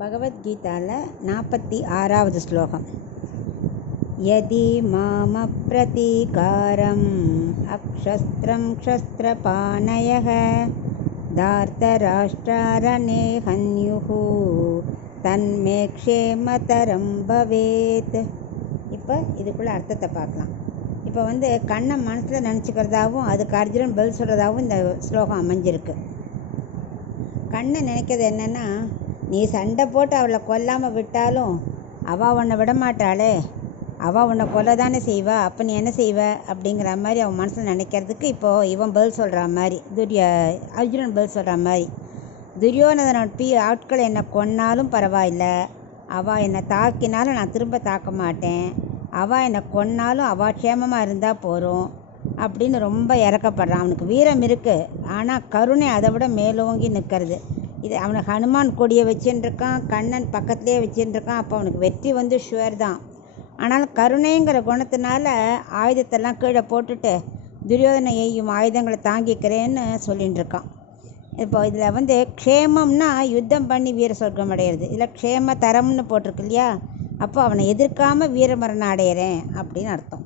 பகவத்கீதாவில் 46வது ஸ்லோகம். யதி மாமப்ரதீகாரம் அக்ஷஸ்திரம் க்ஷஸ்திரபாணயः தார்த்தராஷ்ட்ராரணே ஹன்யுஹு தன்மே க்ஷேமதரம் பவேத். இப்போ இதுக்குள்ள அர்த்தத்தை பார்க்கலாம். இப்போ கண்ணை மனசில் நினச்சிக்கிறதாவும் அதுக்கு அர்ஜுனன் பதில் சொல்கிறதாகவும் இந்த ஸ்லோகம் அமைஞ்சிருக்கு. கண்ணை நினைக்கிறது என்னென்னா, நீ சண்டை போட்டு அவளை கொல்லாமல் விட்டாலும் அவள் உன்னை விடமாட்டாளே, அவள் உன்னை கொல்ல தானே செய்வா, அப்போ நீ என்ன செய்வ அப்படிங்கிற மாதிரி அவன் மனசில் நினைக்கிறதுக்கு இப்போது இவன் பதில் சொல்கிற மாதிரி, அர்ஜுனன் பதில் சொல்கிற மாதிரி. துரியோதனன் ஆட்கள் என்னை கொன்னாலும் பரவாயில்லை, அவள் என்னை தாக்கினாலும் நான் திரும்ப தாக்க மாட்டேன், அவள் என்னை கொன்னாலும் அவள் க்ஷேமமாக இருந்தால் போகிறோம் அப்படின்னு ரொம்ப இறக்கப்படுறான். அவனுக்கு வீரம் இருக்குது, ஆனால் கருணை அதை விட மேலோங்கி நிற்கிறது. இது அவனுக்கு ஹனுமான் கொடியை வச்சுட்டுருக்கான், கண்ணன் பக்கத்துலேயே வச்சுட்டுருக்கான். அப்போ அவனுக்கு வெற்றி ஷுவர் தான். ஆனாலும் கருணைங்கிற குணத்தினால ஆயுதத்தெல்லாம் கீழே போட்டுட்டு துரியோதனை எய்யும் ஆயுதங்களை தாங்கிக்கிறேன்னு சொல்லிகிட்டு இருக்கான். இப்போ இதில் க்ஷேமம்னா யுத்தம் பண்ணி வீர சொர்க்கம் அடையிறது, இதில் க்ஷேம தரம்னு போட்டிருக்கு இல்லையா, அப்போ அவனை எதிர்க்காமல் வீரமரணம் அடையிறேன் அப்படின்னு அர்த்தம்.